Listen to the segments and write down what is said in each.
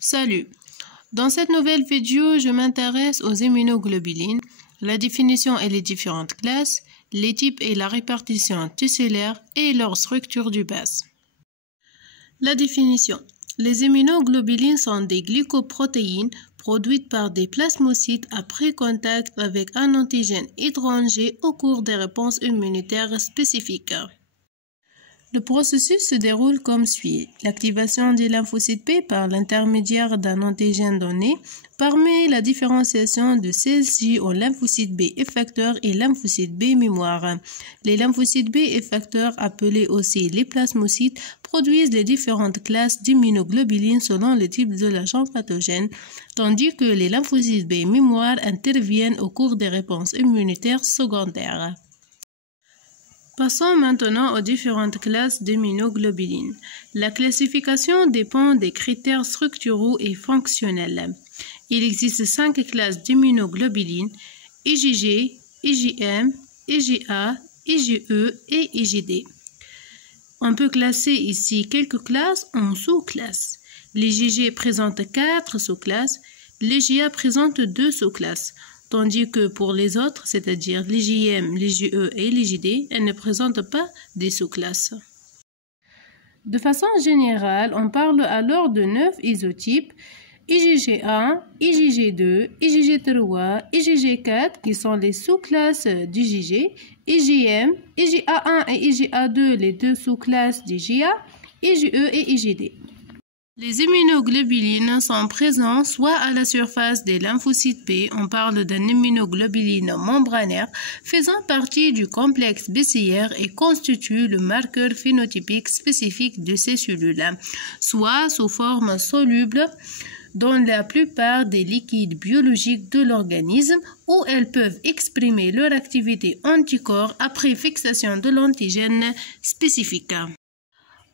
Salut! Dans cette nouvelle vidéo, je m'intéresse aux immunoglobulines, la définition et les différentes classes, les types et la répartition tissulaire et leur structure de base. La définition. Les immunoglobulines sont des glycoprotéines produites par des plasmocytes après contact avec un antigène étranger au cours des réponses immunitaires spécifiques. Le processus se déroule comme suit. L'activation des lymphocytes B par l'intermédiaire d'un antigène donné permet la différenciation de celle-ci en lymphocytes B effecteurs et lymphocytes B mémoire. Les lymphocytes B effecteurs, appelés aussi les plasmocytes, produisent les différentes classes d'immunoglobulines selon le type de l'agent pathogène, tandis que les lymphocytes B mémoire interviennent au cours des réponses immunitaires secondaires. Passons maintenant aux différentes classes d'immunoglobulines. La classification dépend des critères structuraux et fonctionnels. Il existe 5 classes d'immunoglobulines: IgG, IgM, IgA, IgE et IgD. On peut classer ici quelques classes en sous-classes. L'IgG présente 4 sous-classes, l'IgA présente 2 sous-classes. Tandis que pour les autres, c'est-à-dire l'IgM, l'IgE et l'IgD, elles ne présentent pas des sous-classes. De façon générale, on parle alors de 9 isotypes: IgG1, IgG2, IgG3, IgG4 qui sont les sous-classes d'IgG, IgM, IgA1 et IgA2 les 2 sous-classes d'IgA, IgE et IgD. Les immunoglobulines sont présents soit à la surface des lymphocytes B, on parle d'un immunoglobuline membranaire faisant partie du complexe BCR et constitue le marqueur phénotypique spécifique de ces cellules, soit sous forme soluble dans la plupart des liquides biologiques de l'organisme, où elles peuvent exprimer leur activité anticorps après fixation de l'antigène spécifique.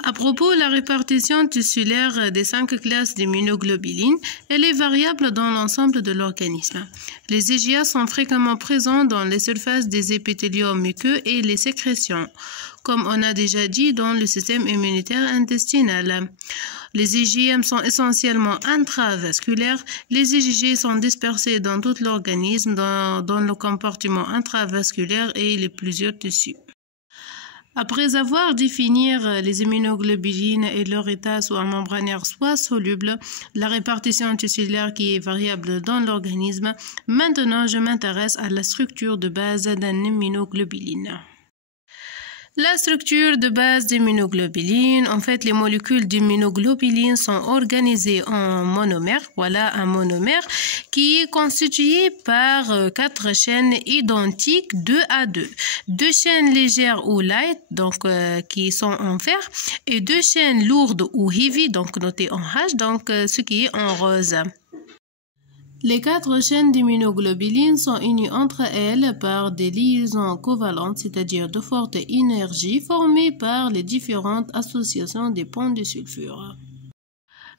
À propos de la répartition tissulaire des 5 classes d'immunoglobulines, elle est variable dans l'ensemble de l'organisme. Les IgA sont fréquemment présents dans les surfaces des épithéliums muqueux et les sécrétions, comme on a déjà dit dans le système immunitaire intestinal. Les IgM sont essentiellement intravasculaires. Les IgG sont dispersés dans tout l'organisme, dans le compartiment intravasculaire et les plusieurs tissus. Après avoir défini les immunoglobulines et leur état soit membranaire soit soluble, la répartition tissulaire qui est variable dans l'organisme, maintenant je m'intéresse à la structure de base d'un immunoglobuline. La structure de base d'immunoglobulines, en fait, les molécules d'immunoglobulines sont organisées en monomères. Voilà un monomère qui est constitué par 4 chaînes identiques 2 à 2. 2 chaînes légères ou light, donc qui sont en fer, et 2 chaînes lourdes ou heavy, donc notées en H, donc ce qui est en rose. Les 4 chaînes d'immunoglobulines sont unies entre elles par des liaisons covalentes, c'est-à-dire de forte énergie, formées par les différentes associations des ponts de sulfure.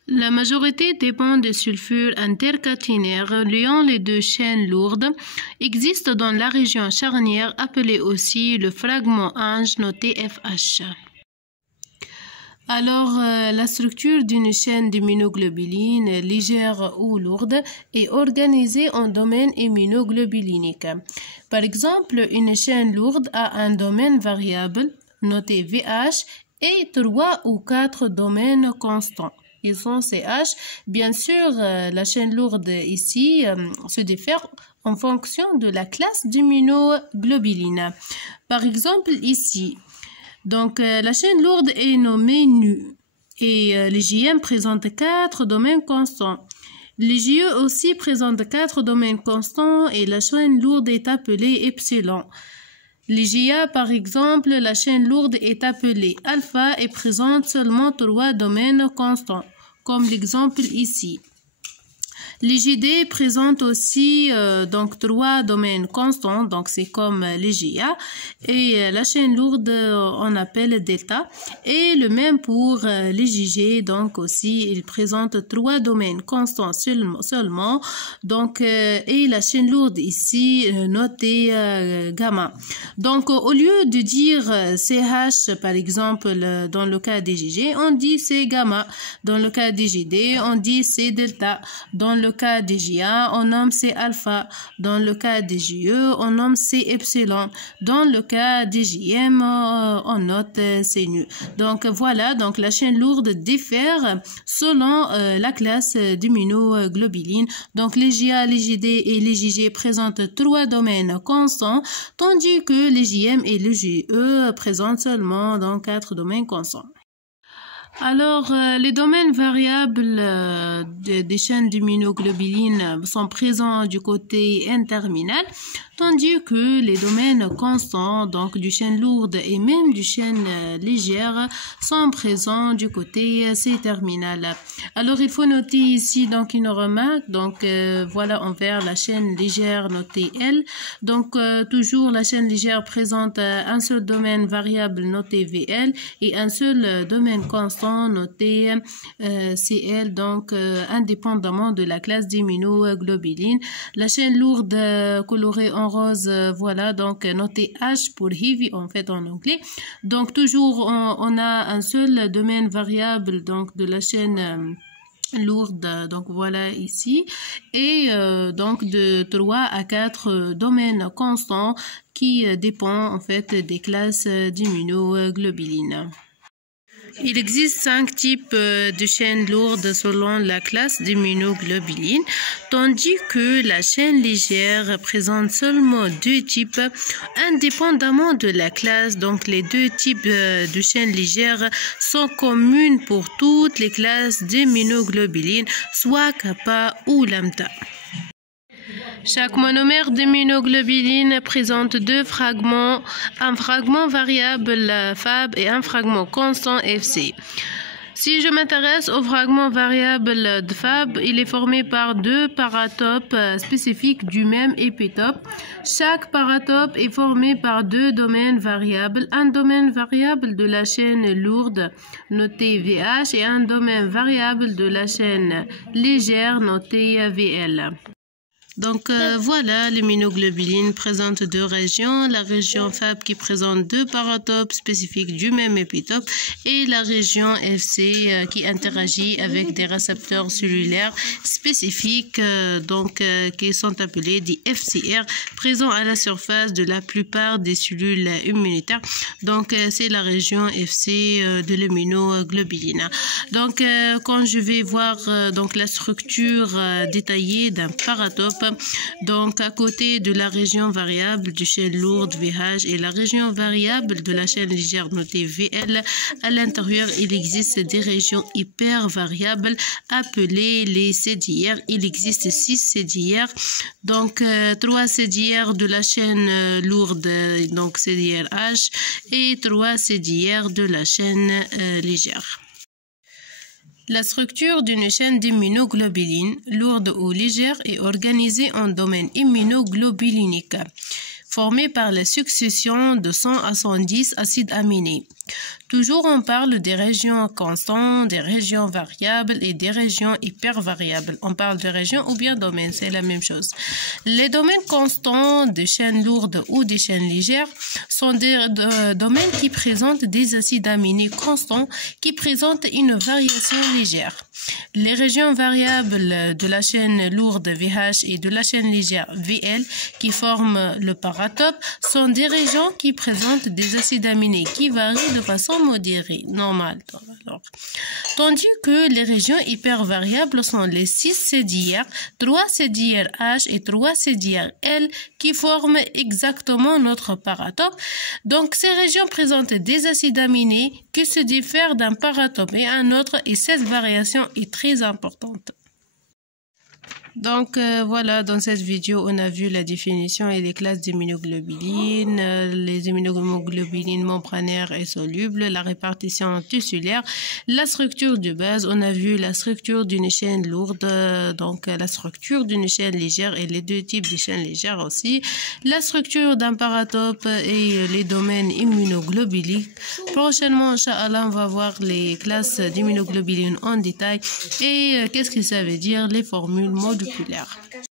La majorité des ponts de sulfure intercaténaires liant les 2 chaînes lourdes existent dans la région charnière, appelée aussi le fragment Ange, noté FH. Alors, la structure d'une chaîne d'immunoglobulines, légère ou lourde, est organisée en domaines immunoglobuliniques. Par exemple, une chaîne lourde a un domaine variable, noté VH, et 3 ou 4 domaines constants. Ils sont CH. Bien sûr, la chaîne lourde ici se diffère en fonction de la classe d'immunoglobuline. Par exemple, ici, donc, la chaîne lourde est nommée NU et l'IgM présente 4 domaines constants. L'IgE aussi présente 4 domaines constants et la chaîne lourde est appelée epsilon. L'IgA, par exemple, la chaîne lourde est appelée alpha et présente seulement 3 domaines constants, comme l'exemple ici. L'IJD présente aussi donc 3 domaines constants, donc c'est comme l'IJA, et la chaîne lourde on appelle delta, et le même pour l'IJG, donc aussi il présente 3 domaines constants seulement, donc et la chaîne lourde ici notée gamma. Donc au lieu de dire CH par exemple dans le cas d'IJG, on dit C gamma, dans le cas d'IJD on dit C delta, dans le cas d'IJA, on nomme C alpha. Dans le cas d'IJE, on nomme C epsilon. Dans le cas d'IJM, on note C nu. Donc voilà, donc la chaîne lourde diffère selon la classe d'immunoglobuline. Donc l'IJA, l'IJD et l'IJG présentent 3 domaines constants, tandis que l'IJM et l'IJE présentent seulement donc 4 domaines constants. Alors, les domaines variables des chaînes d'immunoglobulines sont présents du côté N-terminal, tandis que les domaines constants, donc du chaîne lourde et même du chaîne légère, sont présents du côté C-terminal. Alors, il faut noter ici donc une remarque. Donc, voilà envers la chaîne légère notée L. Donc, toujours la chaîne légère présente un seul domaine variable noté VL et un seul domaine constant noté CL, donc indépendamment de la classe d'immunoglobuline. La chaîne lourde colorée en rose, voilà, donc noté H pour heavy en fait en anglais. Donc toujours on a un seul domaine variable donc de la chaîne lourde, donc voilà ici, et donc de 3 à 4 domaines constants qui dépendent en fait des classes d'immunoglobulines. Il existe 5 types de chaînes lourdes selon la classe d'immunoglobuline, tandis que la chaîne légère présente seulement 2 types indépendamment de la classe. Donc les 2 types de chaînes légères sont communes pour toutes les classes d'immunoglobulines, soit kappa ou lambda. Chaque monomère d'immunoglobuline présente 2 fragments, un fragment variable Fab et un fragment constant FC. Si je m'intéresse au fragment variable de Fab, il est formé par 2 paratopes spécifiques du même épitope. Chaque paratope est formé par 2 domaines variables, un domaine variable de la chaîne lourde noté VH et un domaine variable de la chaîne légère noté VL. Donc voilà, l'immunoglobuline présente 2 régions, la région Fab qui présente 2 paratopes spécifiques du même épitope et la région FC qui interagit avec des récepteurs cellulaires spécifiques qui sont appelés des FCR présents à la surface de la plupart des cellules immunitaires. Donc c'est la région FC de l'immunoglobuline. Donc quand je vais voir donc la structure détaillée d'un paratope, donc à côté de la région variable du chaîne lourde VH et la région variable de la chaîne légère notée VL, à l'intérieur il existe des régions hyper variables appelées les CDR. Il existe 6 CDR, donc 3 CDR de la chaîne lourde, donc CDRH, et 3 CDR de la chaîne légère. La structure d'une chaîne d'immunoglobuline, lourde ou légère, est organisée en domaines immunoglobuliniques, formés par la succession de 100 à 110 acides aminés. Toujours on parle des régions constantes, des régions variables et des régions hypervariables. On parle de régions ou bien domaines, c'est la même chose. Les domaines constants des chaînes lourdes ou des chaînes légères sont des domaines qui présentent des acides aminés constants qui présentent une variation légère. Les régions variables de la chaîne lourde VH et de la chaîne légère VL qui forment le paratope sont des régions qui présentent des acides aminés qui varient de façon modérée, normale. Tandis que les régions hypervariables sont les 6 CDR, 3 CDRH et 3 CDRL qui forment exactement notre paratope. Donc ces régions présentent des acides aminés qui se diffèrent d'un paratope et à un autre et cette variation est très importante. Donc voilà, dans cette vidéo, on a vu la définition et les classes d'immunoglobulines, les immunoglobulines membranaires et solubles, la répartition tissulaire, la structure de base. On a vu la structure d'une chaîne lourde, donc la structure d'une chaîne légère et les deux types de chaînes légères aussi, la structure d'un paratope et les domaines immunoglobuliques. Prochainement, Inch'Allah, on va voir les classes d'immunoglobulines en détail et qu'est-ce que ça veut dire, les formules moléculaires.